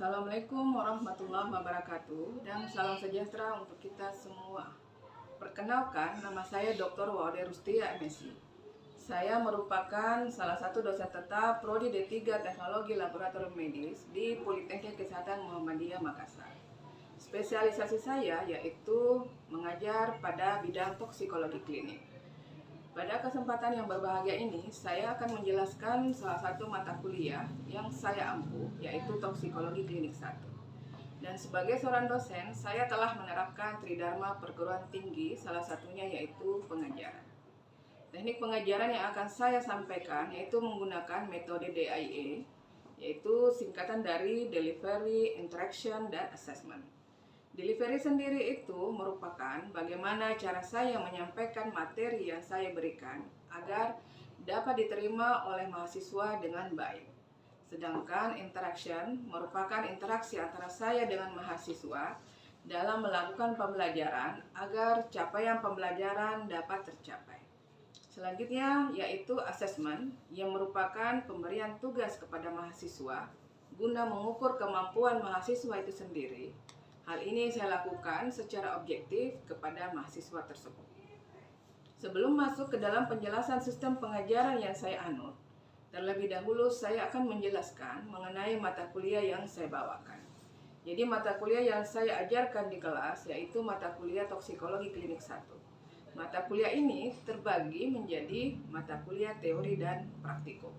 Assalamualaikum warahmatullahi wabarakatuh dan salam sejahtera untuk kita semua. Perkenalkan, nama saya Dr. Waude Rustia, MSc. Saya merupakan salah satu dosen tetap Prodi D3 Teknologi Laboratorium Medis di Politeknik Kesehatan Muhammadiyah Makassar. Spesialisasi saya yaitu mengajar pada bidang toksikologi klinik. Pada kesempatan yang berbahagia ini, saya akan menjelaskan salah satu mata kuliah yang saya ampuh, yaitu Toksikologi Klinik 1. Dan sebagai seorang dosen, saya telah menerapkan Tridharma perguruan tinggi, salah satunya yaitu pengajaran. Teknik pengajaran yang akan saya sampaikan yaitu menggunakan metode DIA, yaitu singkatan dari Delivery, Interaction, dan Assessment. Delivery sendiri itu merupakan bagaimana cara saya menyampaikan materi yang saya berikan agar dapat diterima oleh mahasiswa dengan baik. Sedangkan interaction merupakan interaksi antara saya dengan mahasiswa dalam melakukan pembelajaran agar capaian pembelajaran dapat tercapai. Selanjutnya yaitu assessment yang merupakan pemberian tugas kepada mahasiswa guna mengukur kemampuan mahasiswa itu sendiri. Hal ini saya lakukan secara objektif kepada mahasiswa tersebut. Sebelum masuk ke dalam penjelasan sistem pengajaran yang saya anut, terlebih dahulu saya akan menjelaskan mengenai mata kuliah yang saya bawakan. Jadi mata kuliah yang saya ajarkan di kelas yaitu mata kuliah Toksikologi Klinik 1. Mata kuliah ini terbagi menjadi mata kuliah teori dan praktikum.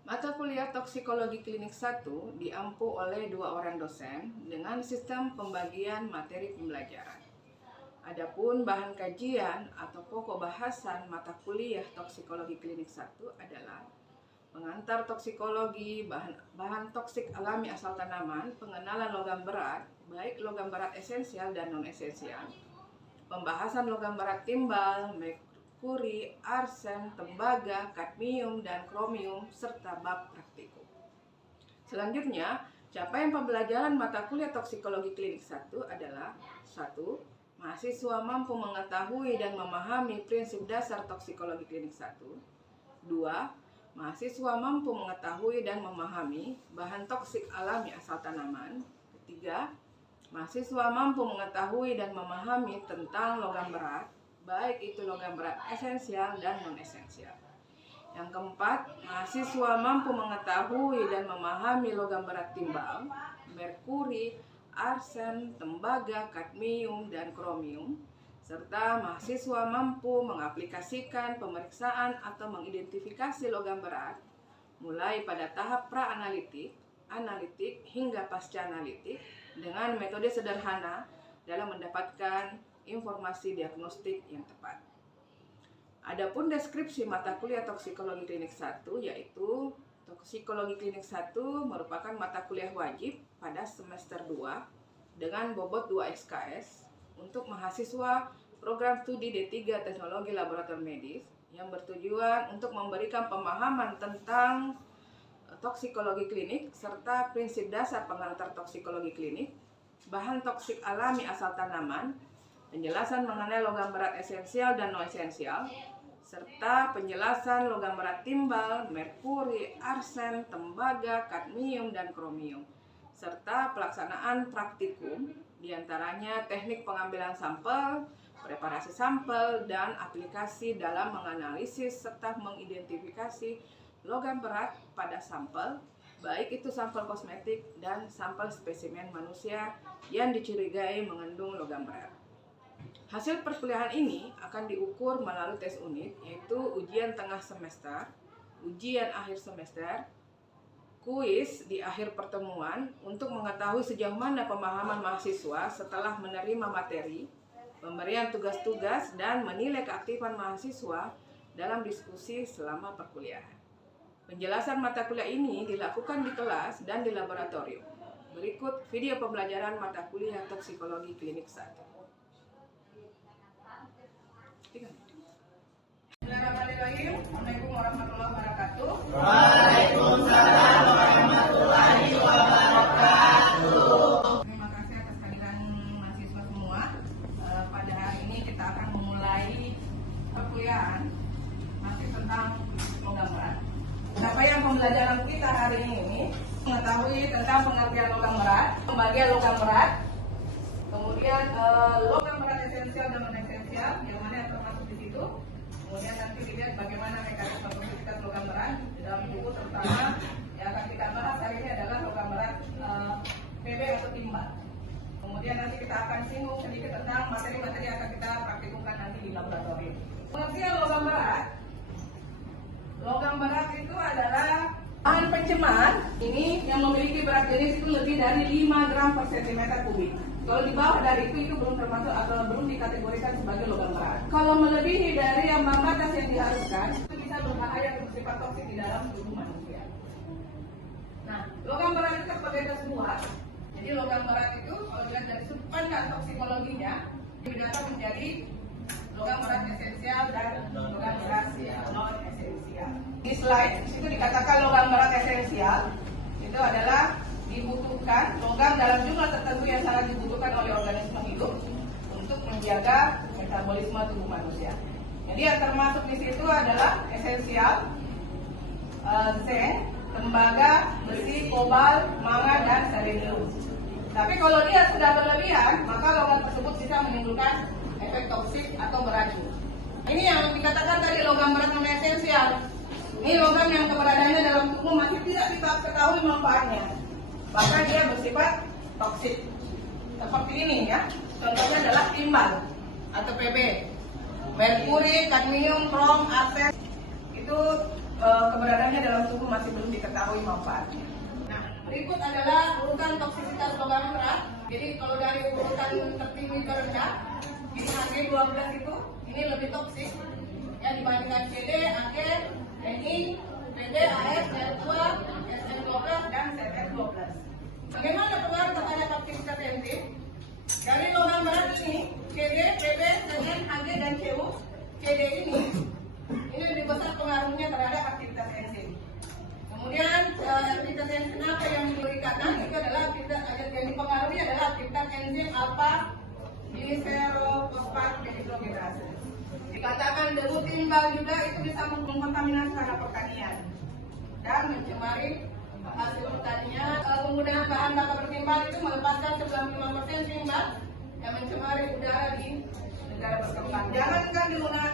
Mata kuliah Toksikologi Klinik 1 diampu oleh 2 orang dosen dengan sistem pembagian materi pembelajaran. Adapun bahan kajian atau pokok bahasan mata kuliah Toksikologi Klinik 1 adalah pengantar toksikologi, bahan toksik alami asal tanaman, pengenalan logam berat, baik logam berat esensial dan non-esensial, pembahasan logam berat timbal, merkuri, arsen, tembaga, kadmium, dan kromium, serta bab praktikum. Selanjutnya, capaian pembelajaran mata kuliah Toksikologi Klinik 1 adalah 1. Mahasiswa mampu mengetahui dan memahami prinsip dasar toksikologi klinik 1. 2. Mahasiswa mampu mengetahui dan memahami bahan toksik alami asal tanaman. 3. Mahasiswa mampu mengetahui dan memahami tentang logam berat, baik itu logam berat esensial dan non-esensial. Yang keempat, mahasiswa mampu mengetahui dan memahami logam berat timbal, merkuri, arsen, tembaga, kadmium, dan kromium, serta mahasiswa mampu mengaplikasikan pemeriksaan atau mengidentifikasi logam berat mulai pada tahap pra-analitik, analitik, hingga pasca-analitik dengan metode sederhana dalam mendapatkan informasi diagnostik yang tepat. Adapun deskripsi mata kuliah Toksikologi Klinik 1 yaitu Toksikologi Klinik 1 merupakan mata kuliah wajib pada semester 2 dengan bobot 2 SKS untuk mahasiswa program studi D3 Teknologi Laboratorium Medis yang bertujuan untuk memberikan pemahaman tentang toksikologi klinik serta prinsip dasar pengantar toksikologi klinik, bahan toksik alami asal tanaman, penjelasan mengenai logam berat esensial dan non-esensial, serta penjelasan logam berat timbal, merkuri, arsen, tembaga, kadmium, dan kromium, serta pelaksanaan praktikum, diantaranya teknik pengambilan sampel, preparasi sampel, dan aplikasi dalam menganalisis serta mengidentifikasi logam berat pada sampel, baik itu sampel kosmetik dan sampel spesimen manusia yang dicurigai mengandung logam berat. Hasil perkuliahan ini akan diukur melalui tes unit, yaitu ujian tengah semester, ujian akhir semester, kuis di akhir pertemuan untuk mengetahui sejauh mana pemahaman mahasiswa setelah menerima materi, pemberian tugas-tugas, dan menilai keaktifan mahasiswa dalam diskusi selama perkuliahan. Penjelasan mata kuliah ini dilakukan di kelas dan di laboratorium. Berikut video pembelajaran mata kuliah Toksikologi Klinik 1. Bismillahirrahmanirrahim. Assalamualaikum warahmatullahi wabarakatuh. Waalaikumsalam warahmatullahi wabarakatuh. Terima kasih atas kehadiran mahasiswa semua. Pada hari ini kita akan memulai perkuliahan masih tentang logam berat. Capaian pembelajaran kita hari ini Mengetahui tentang pengertian logam berat, pembagian logam berat, kemudian logam berat esensial dan non esensial, yang mana yang termasuk di situ. Kemudian nanti dilihat bagaimana mekanisme toksisitas logam berat di dalam tubuh, terutama yang akan kita bahas hari ini adalah logam berat PB atau timbal. Kemudian nanti kita akan singgung sedikit tentang materi-materi yang akan kita praktikumkan nanti di laboratorium. Pengertian logam berat. Logam berat itu adalah bahan pencemar ini yang memiliki berat jenis itu lebih dari 5 gram per cm kubik. Kalau di bawah dari itu belum termasuk atau belum dikategorikan sebagai logam berat. Kalau melebihi dari ambang batas yang diharuskan, itu bisa berbahaya dan bersifat toksik di dalam tubuh manusia. Nah, logam berat itu sebagai tes dua. Jadi logam berat itu kalau dilihat dari sudut pandang toksikologinya, didata menjadi logam berat esensial dan logam berat non esensial. Di slide itu dikatakan logam berat esensial itu adalah dibutuhkan logam dalam jumlah tertentu yang sangat dibutuhkan oleh organisme hidup untuk menjaga metabolisme tubuh manusia. Jadi yang termasuk di situ adalah esensial, zinc, tembaga, besi, kobalt, mangan, dan selenium. Tapi kalau dia sudah berlebihan, maka logam tersebut bisa menimbulkan efek toksik atau beracun. Ini yang dikatakan tadi logam berat non esensial. Ini logam yang keberadaannya dalam tubuh masih tidak kita ketahui manfaatnya. Bahkan dia bersifat toksik. Seperti ini ya. Contohnya adalah timbal atau PB. Merkuri, kadmium, krom, arsen. Itu keberadaannya dalam tubuh masih belum diketahui manfaatnya. Nah, berikut adalah urutan toksisitas logam berat. Jadi kalau dari urutan tertinggi ke rendah, di Ag12 itu ini lebih toksik ya dibandingkan CD, Ag, Ni, PD, AS, R2, SN12 dan ZF12. Bagaimana pengaruh terhadap aktivitas enzim? Dari logam berat ini, CD, PB, Cn, Ag dan Cu, CD ini lebih besar pengaruhnya terhadap aktivitas enzim. Kemudian aktivitas enzim apa yang diberikan itu adalah aktivitas yang dipengaruhi adalah aktivitas enzim alfa gliserofosfat dehidrogenase. Dikatakan debu timbal juga itu bisa mengkontaminasi tanah pertanian dan mencemari hasil pertanian. Penggunaan bahan bakar bertimbal itu melepaskan 95% timbal yang mencemari udara di negara berkembang. Jangankan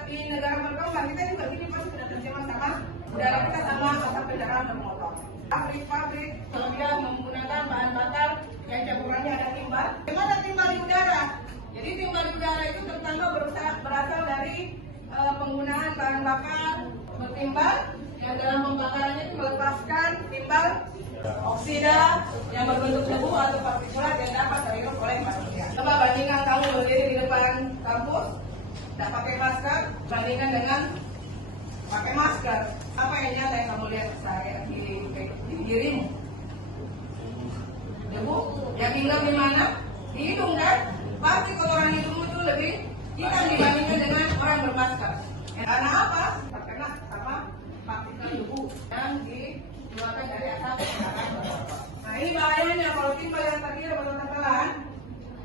di negara berkembang, kita juga ini pasti sudah tercemar sama udara kita sama asap kendaraan bermotor. Pabrik-pabrik kalau dia menggunakan bahan bakar yang campurannya ada timbal. Bagaimana timbal di udara? Jadi timbal di udara itu terutama berasal dari penggunaan bahan bakar bertimbal yang dalam pembakarannya itu melepaskan timbal oksida yang berbentuk debu atau partikulat yang dapat terhirup oleh manusia. Coba bandingkan kamu berdiri di depan kampus tidak pakai masker, bandingkan dengan pakai masker. Apa yang nyata yang kamu lihat saya di dirimu? Debu yang tinggal di mana? Di hidung kan? Pasti kotoran hidungmu itu lebih hitam dibandingkan dengan orang bermasker. Karena apa? Terkena sama partikel debu yang dikeluarkan dari asap kendaraan bermotor. Nah ini bahayanya kalau timbal yang tadinya bertebalan,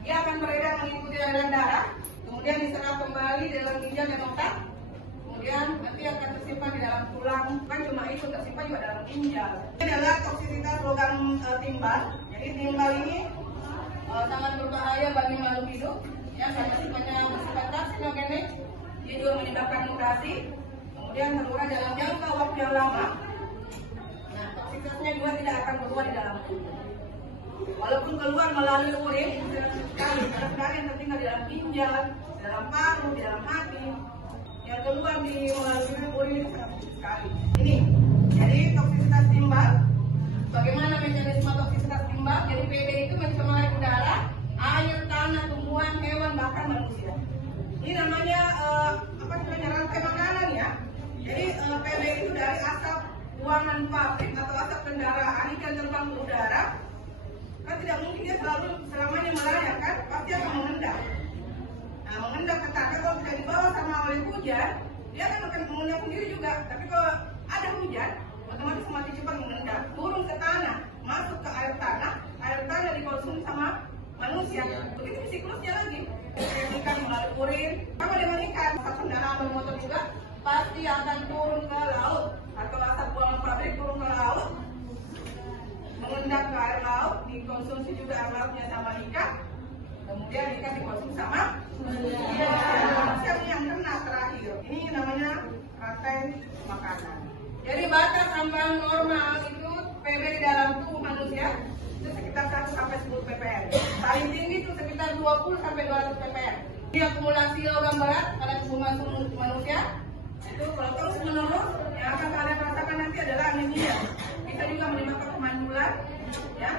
dia akan beredar mengikuti aliran darah, kemudian diserap kembali dalam ginjal dan otak, kemudian nanti akan tersimpan di dalam tulang. Kan cuma itu, tersimpan juga dalam ginjal. Ini adalah toksisitas logam timbal. Jadi timbal ini sangat berbahaya bagi makhluk hidup yang sifatnya bersifat karsinogenik, juga menyebabkan mutasi, kemudian terurah dalam jangka waktu yang lama. Nah, toksisitasnya juga tidak akan keluar di dalam tubuh. Walaupun keluar melalui urin, sekali yang tertinggal di dalam ginjal, di dalam paru, di dalam hati, yang keluar melalui urin itu sangat sedikit sekali. Ini, jadi toksisitas timbal. Bagaimana mekanisme toksisitas timbal? Jadi PB itu mencemari udara, air, tanah, tumbuhan, hewan, bahkan manusia. Ini namanya rantai makanan ya. Jadi PB itu dari asap buangan pabrik atau asap kendaraan ikan terbang ke udara. Kan tidak mungkin dia selamanya melayang kan, pasti akan mengendap. Nah, mengendap ke tanah kalau tidak dibawa sama oleh hujan, dia akan mengendap sendiri juga. Tapi kalau ada hujan, otomatis semakin cepat mengendap, turun ke tanah, masuk ke air tanah dikonsumsi sama manusia. Begitu siklusnya lagi. Ikan melalui urin, sama dengan ikan, asap kendaraan bermotor juga pasti akan turun ke laut atau asap buangan pabrik turun ke laut, mengendap mengkonsumsi juga alatnya sama Ika, kemudian Ika dikonsumsi sama yang kena terakhir. Ini namanya rantai makanan. Jadi batas ambang normal itu PB di dalam tubuh manusia itu sekitar 1 sampai 10 ppm. Paling tinggi itu sekitar 20 sampai 200 ppm. Ini akumulasi logam berat pada tubuh manusia itu kalau terus menerus yang akan kalian rasakan nanti adalah anemia. Bisa juga menyebabkan kemandulan, ya,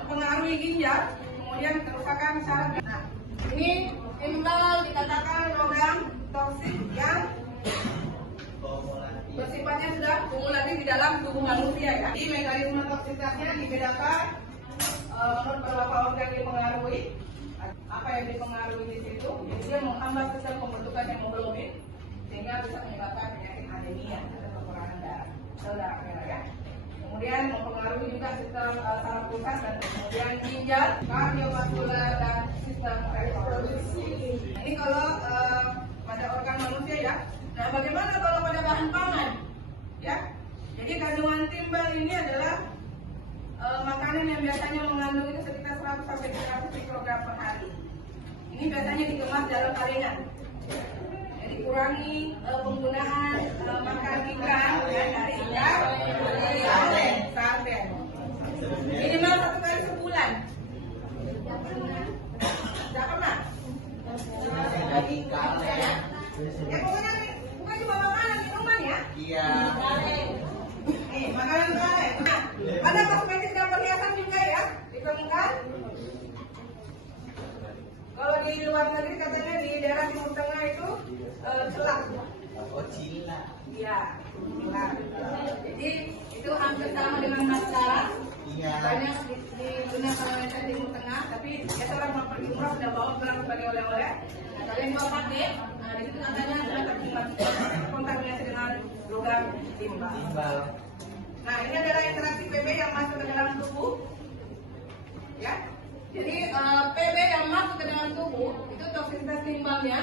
mempengaruhi ginjal, kemudian kerusakan saraf. Nah, ini timbal dikatakan logam toksik yang bersifatnya sudah kumulatif di dalam tubuh manusia, ya. Di mekanisme toksitasnya dibedakan menurut beberapa organ yang dipengaruhi. Apa yang dipengaruhi di situ? Jadi dia menghambat sistem pembentukan hemoglobin sehingga bisa menyebabkan penyakit anemia atau kekurangan darah merah, ya. Kemudian mempengaruhi juga sistem saraf pusat dan kemudian ginjal, kardiovaskular dan sistem reproduksi. Ini kalau pada organ manusia, ya. Nah, bagaimana kalau pada bahan pangan? Ya, jadi kandungan timbal ini adalah makanan yang biasanya mengandung itu sekitar 100 sampai 300 mikrogram per hari. Ini biasanya dikemas dalam kalengan. Jadi kurangi penggunaan makan ikan, ya, dari ikan, dari sarden. Minimal 1 kali sebulan. Tidak pernah. Ya, pokoknya bukan cuma makanan, minuman, ya. Iya. Nih, makanan kalian. Nah, ada kosmetik dan perhiasan juga, ya, ditemukan. Kalau di luar negeri katanya di daerah Timur Tengah itu celak. Oh, cila. Iya, celak. Jadi itu hampir sama dengan maskara. Iya. Banyak digunakan oleh Timur Tengah, tapi biasa orang mau pergi umrah sudah bawa pulang sebagai oleh-oleh. Nah, kalian mau pakai, nah di situ katanya sudah terkontaminasi dengan logam timbal. Nah, ini adalah interaksi PB yang masuk ke dalam tubuh, ya. Jadi PB yang masuk ke dalam tubuh itu toksisitas timbalnya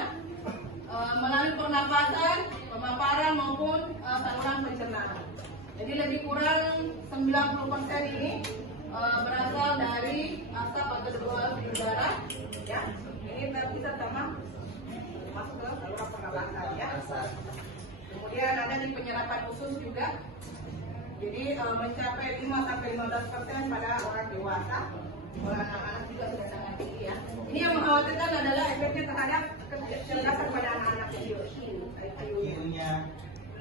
melalui pernapasan, pemaparan maupun saluran pencernaan. Jadi lebih kurang 90% ini berasal dari asap atau debu di udara, ya. Ini bisa sama masuk ke saluran pernapasan, ya. Kemudian ada di penyerapan usus juga. Jadi mencapai 5 sampai 15% pada orang dewasa. Kalau anak-anak juga sudah sangat tinggi, ya. Ini yang mengkhawatirkan adalah efeknya terhadap kecerdasan pada anak-anak kecil. IQ-nya.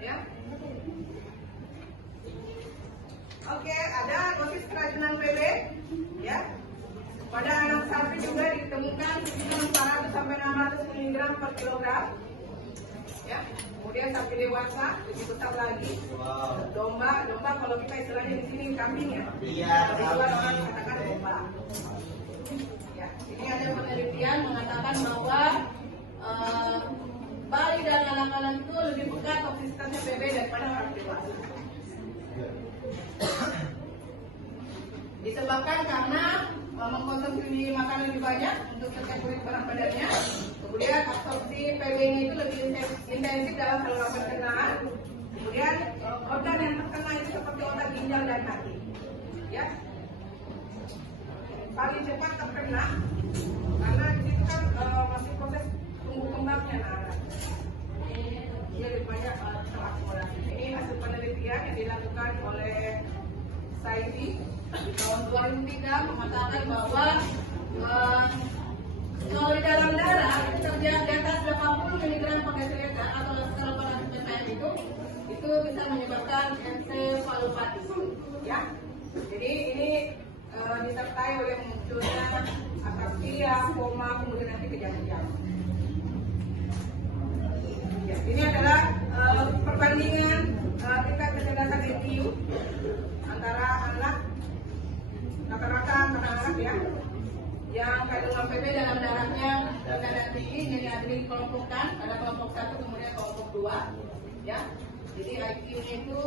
Ya. Oke, ada dosis keracunan PB, ya. Pada anak sapi juga ditemukan sekitar 400 sampai 600 mg per kilogram. Ya. Kemudian sapi dewasa lebih besar lagi. Wow. Domba kalau kita istilahnya di sini kambing, ya. Iya, Di luar orang katakan domba. Ya, ini ada penelitian mengatakan bahwa bayi dan anak-anak itu lebih pekat toksisitasnya PB daripada orang dewasa. Disebabkan karena mengkonsumsi makanan lebih banyak untuk kategori berat badannya. Kemudian absorpsi PB-nya itu lebih intensif dalam saluran pencernaan. Kemudian organ yang terkena itu seperti otak, ginjal dan hati, ya. Paling cepat terkena karena di situ kan masih proses tumbuh kembangnya anak. Dia lebih banyak terakumulasi. Ini hasil penelitian yang dilakukan oleh Saidi di tahun 2003 mengatakan bahwa kalau di dalam darah itu terjadi di atas 80 mg per desiliter atau 800 ppm itu bisa menyebabkan ensefalopati, ya. Jadi ini disertai oleh munculnya atapsia, koma, kemudian nanti kejang-kejang. Ya, ini adalah perbandingan tingkat kecerdasan IQ antara anak rata-rata anak-anak, ya, yang kandungan PB dalam darahnya rendah tinggi. Jadi ada dikelompokkan, ada kelompok 1 kemudian kelompok 2, ya. Jadi IQ-nya itu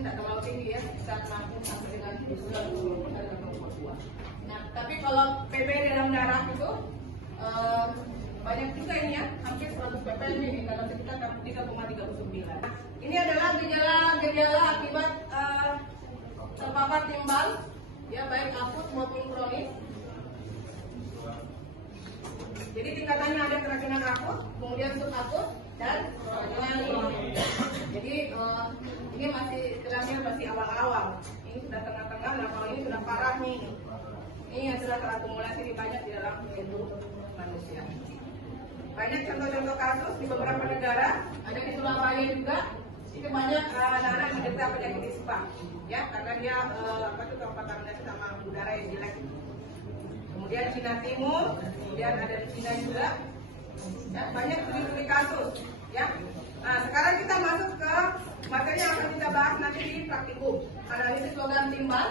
tidak terlalu tinggi, ya, bisa 60 sampai dengan 90 dari kelompok 2. Nah, tapi kalau PB dalam darah itu banyak juga ini, ya, hampir 100 ppm ini dalam sekitar 3,39. Ini adalah gejala terpapar timbal, ya baik akut maupun kronis. Jadi tingkatannya ada keracunan akut, kemudian subakut dan kronis. Jadi ini masih istilahnya masih awal-awal. Ini sudah tengah-tengah, nah kalau ini sudah parah nih. Ini yang sudah terakumulasi di banyak di dalam tubuh manusia. Banyak contoh-contoh kasus di beberapa negara, ada di Surabaya juga. Itu banyak anak-anak yang menderita penyakit ispa, ya karena dia terkontaminasi sama udara yang jelek. Kemudian Cina Timur, kemudian ada di Cina juga, ya banyak studi kasus, ya. Nah sekarang kita masuk ke materi yang akan kita bahas nanti di praktikum, analisis logam timbal.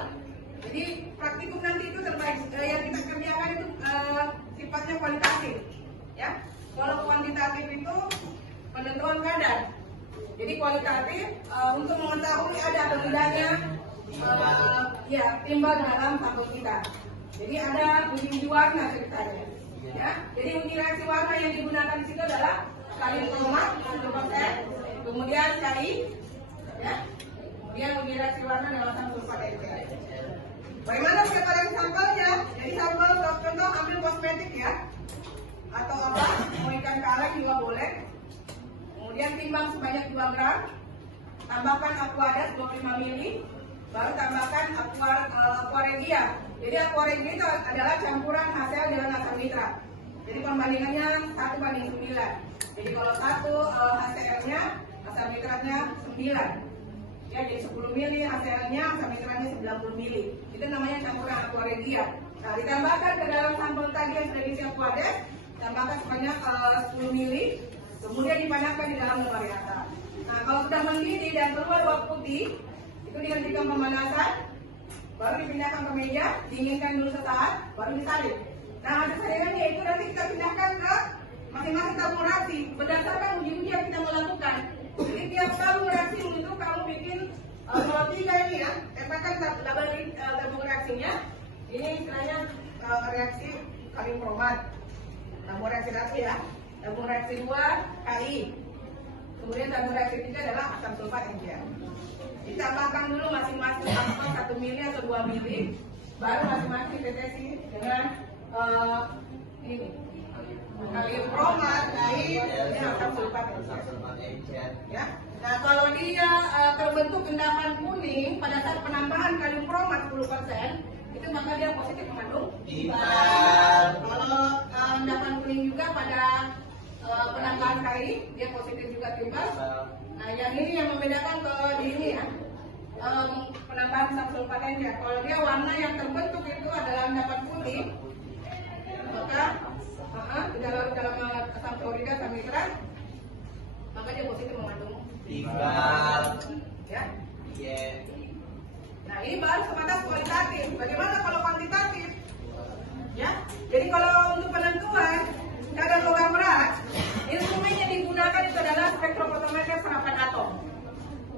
Jadi praktikum nanti itu terbaik yang kita kerjakan itu sifatnya kualitatif, ya. Kalau kuantitatif itu penentuan kadar. Jadi kualitatif untuk mengetahui ada atau tidaknya ya timbal dalam sampel kita. Jadi ada uji warna ceritanya. Ya. Jadi uji reaksi warna yang digunakan di situ adalah kalium kromat 10%, kemudian CAI, ya. Kemudian uji reaksi warna dengan asam sulfat NaCl. Bagaimana penyebabkan sampelnya? Jadi sampel contoh ambil kosmetik ya, atau apa? Mau ikan kaleng juga boleh. Kemudian timbang sebanyak 2 gram, tambahkan aquadas 25 ml, baru tambahkan aquaregia. Jadi aquaregia itu adalah campuran HCl dengan asam nitrat. Jadi pembandingannya 1:9. Jadi kalau 1 HCl-nya, asam nitratnya 9. Ya, jadi 10 ml HCl-nya, asam nitratnya 90 ml. Itu namanya campuran aquaregia. Nah, ditambahkan ke dalam sampel tadi yang sudah diisi aquadas, tambahkan sebanyak 10 ml. Kemudian dipanaskan di dalam lemari atas. Nah, kalau sudah mendidih dan keluar uap putih, itu dihentikan pemanasan, baru dipindahkan ke meja, dinginkan dulu sesaat, baru disalin. Nah, hasil salinannya itu nanti kita pindahkan ke masing-masing tabung reaksi berdasarkan uji-uji yang kita melakukan. Jadi tiap tabung reaksi untuk kamu bikin kalau 3 ini ya, katakan tabung reaksinya, ini istilahnya reaksi kalium kromat, tabung reaksi ya. Tabung reaksi 2 KI, kemudian tabung reaksi 3 adalah asam sulfat NaCl. Ditambahkan dulu masing-masing 1 ml atau 2 ml, baru masing-masing ditetesi dengan ini kalium kromat, KI, ini asam sulfat NaCl. Ya. Nah kalau dia terbentuk endapan kuning pada saat penambahan kalium kromat 10%, itu maka dia positif mengandung timbal. Kalau endapan kuning juga pada penambahan KI, dia positif juga timbal. Nah yang ini yang membedakan ke ini ya, penambahan asam sulfat NaCl. Kalau dia warna yang terbentuk itu adalah endapan putih, maka tidak larut dalam asam klorida, asam nitrat, maka dia positif mengandung timbal. Ya. Nah ini baru sebatas kualitatif. Bagaimana kalau kuantitatif? Ya. Jadi kalau untuk penentuan kadar logam berat, instrumen yang digunakan itu adalah spektrofotometer serapan atom.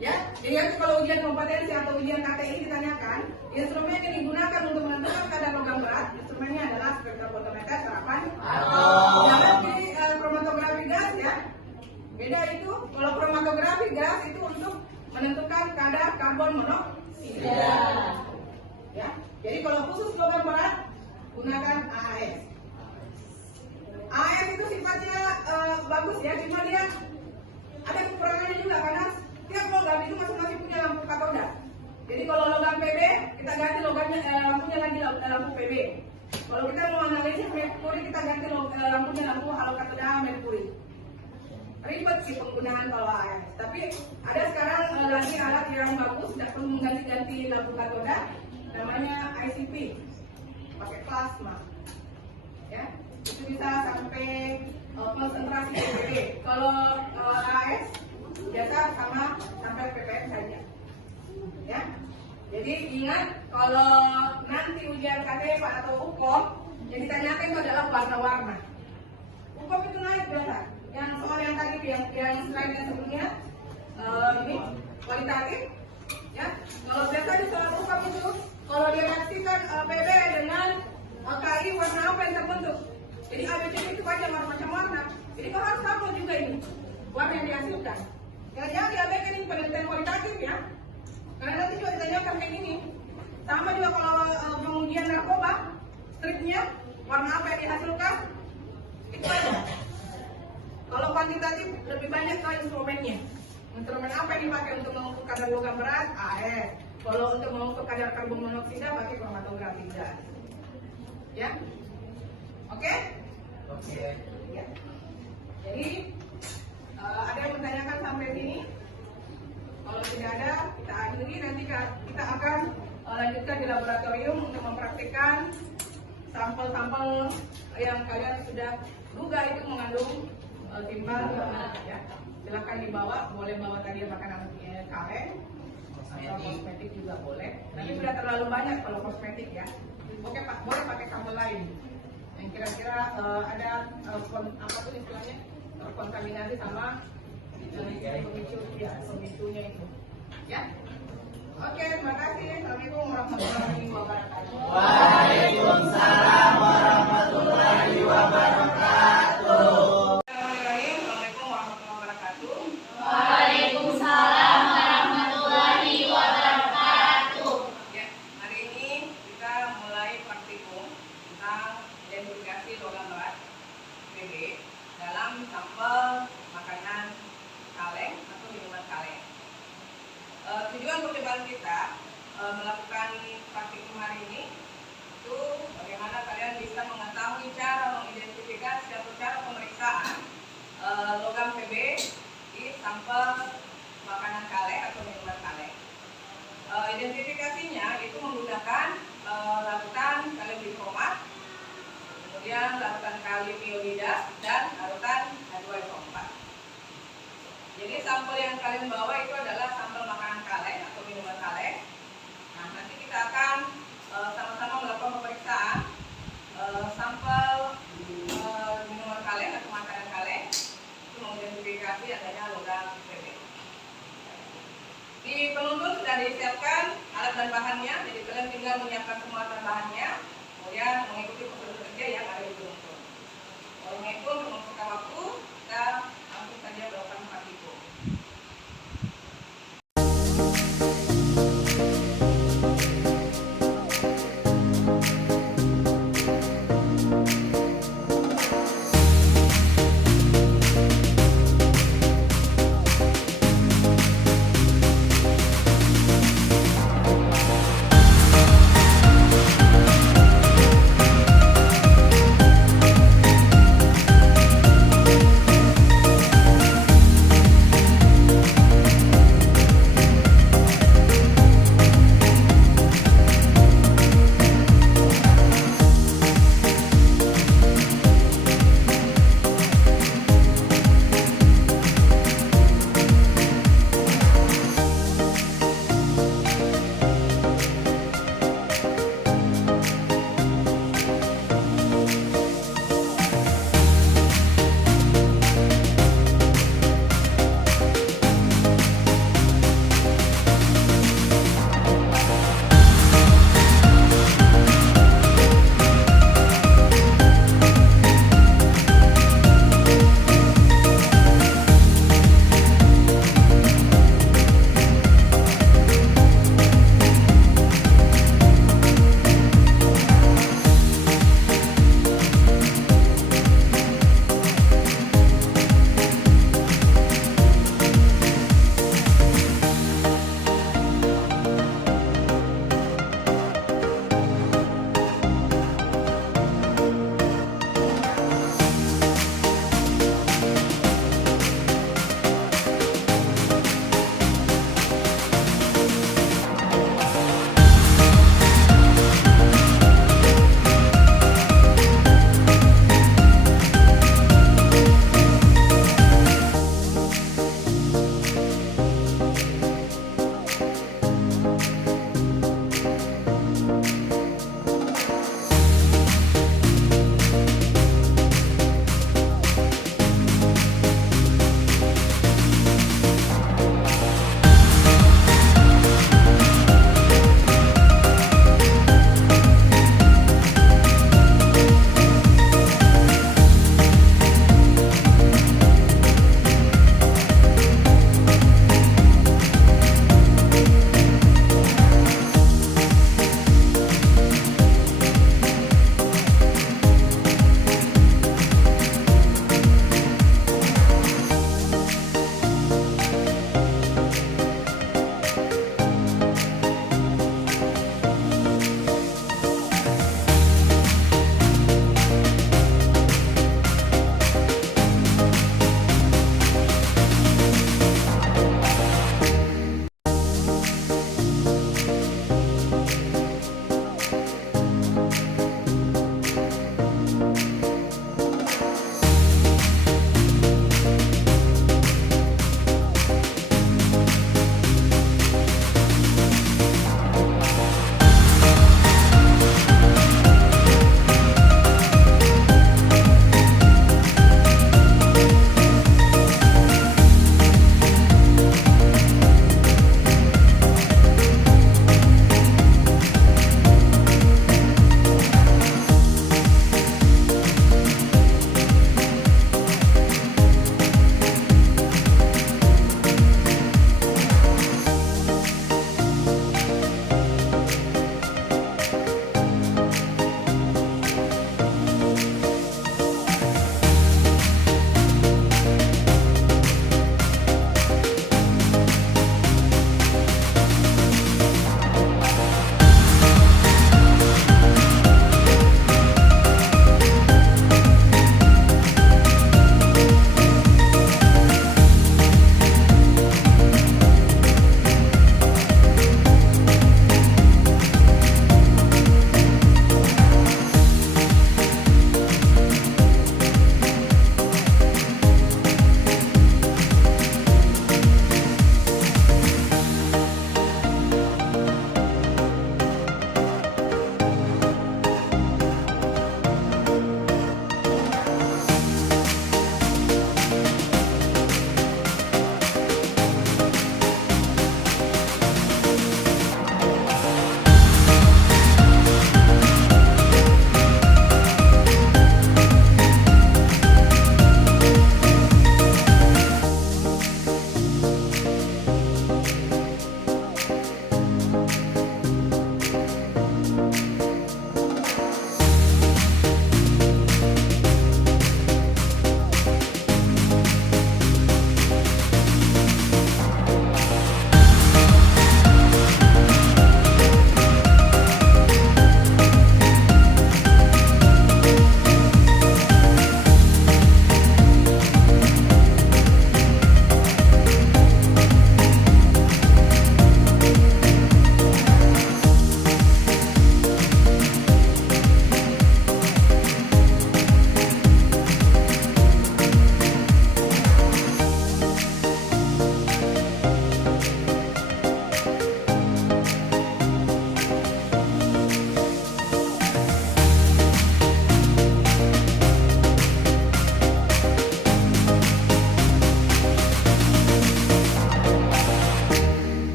Ya, jadi kalau ujian kompetensi atau ujian KTI ditanyakan, instrumen yang digunakan untuk menentukan kadar logam berat, instrumennya adalah spektrofotometer serapan atom. Jangan pilih kromatografi gas ya. Beda itu, kalau kromatografi gas itu untuk menentukan kadar karbon monoksida. Ya, jadi kalau khusus logam berat gunakan AAS. AAS itu sifatnya bagus ya, cuma dia ada kekurangannya juga karena tiap logam itu masing-masing punya lampu katoda. Jadi kalau logam PB kita ganti logamnya lampunya lagi lampu PB. Kalau kita mau analisis merkuri kita ganti lampunya lampu halokatoda merkuri. Ribet sih penggunaan kalau AAS. Tapi ada sekarang lagi alat yang bagus tidak perlu mengganti-ganti lampu katoda, namanya ICP, pakai plasma. Ya, itu bisa sampai konsentrasi ppb. Kalau AAS biasa sama sampai ppm saja. Ya, jadi ingat kalau nanti ujian KTP atau UKOM yang ditanyakan itu adalah warna-warna. UKOM itu naik biasa. Yang soal yang tadi yang slide yang sebelumnya ini kualitatif. Ya, kalau biasa di soal UKOM itu kalau dia reaksikan PB dengan KI warna apa yang terbentuk. Jadi ABCD itu banyak macam warna. Jadi kau harus tahu juga ini warna yang dihasilkan. Jangan diabaikan ini penelitian kualitatif ya. Karena nanti juga ditanyakan kayak gini. Sama juga kalau pengujian narkoba, stripnya warna apa yang dihasilkan itu aja. Kalau kuantitatif lebih banyak ke instrumennya. Instrumen apa yang dipakai untuk mengukur kadar logam berat? AS. Kalau untuk mengukur kadar karbon monoksida pakai kromatografi gas. Ya, oke? Oke. Ya. Jadi ada yang bertanyakan sampai sini? Kalau tidak ada, kita akhiri. Nanti kita akan lanjutkan di laboratorium untuk mempraktikkan sampel-sampel yang kalian sudah duga itu mengandung timbal. Ya. Silakan dibawa, boleh bawa tadi makanan kaleng atau kosmetik juga boleh. Tapi sudah terlalu banyak kalau kosmetik ya. Oke Pak, boleh pakai sampel lain yang kira-kira ada apa tuh istilahnya terkontaminasi sama pemicunya itu. Ya. Oke, terima kasih. Assalamualaikum warahmatullahi wabarakatuh. Waalaikumsalam warahmatullahi wabarakatuh. Assalamualaikum warahmatullahi wabarakatuh. Waalaikumsalam warahmatullahi wabarakatuh. Ya, hari ini kita mulai praktikum tentang identifikasi logam berat PB dalam sampel makanan kaleng atau minuman kaleng. Tujuan percobaan kita melakukan praktikum hari ini itu bagaimana kalian bisa mengetahui cara mengidentifikasi atau cara pemeriksaan logam PB di sampel makanan kaleng atau minuman kaleng. Identifikasinya itu menggunakan larutan kalium dikromat, kemudian larutan kalium iodida dan larutan H2SO4. Jadi sampel yang kalian bawa itu adalah sampel makanan kaleng atau minuman kaleng. Nah, nanti kita akan sama-sama melakukan pemeriksaan sampel minuman kaleng atau makanan kaleng untuk mengidentifikasi adanya logam PB. Di penuntut sudah disiapkan alat dan bahannya, jadi kalian tinggal menyiapkan semua alat dan bahannya, kemudian mengikuti prosedur kerja yang ada di penuntut. Untuk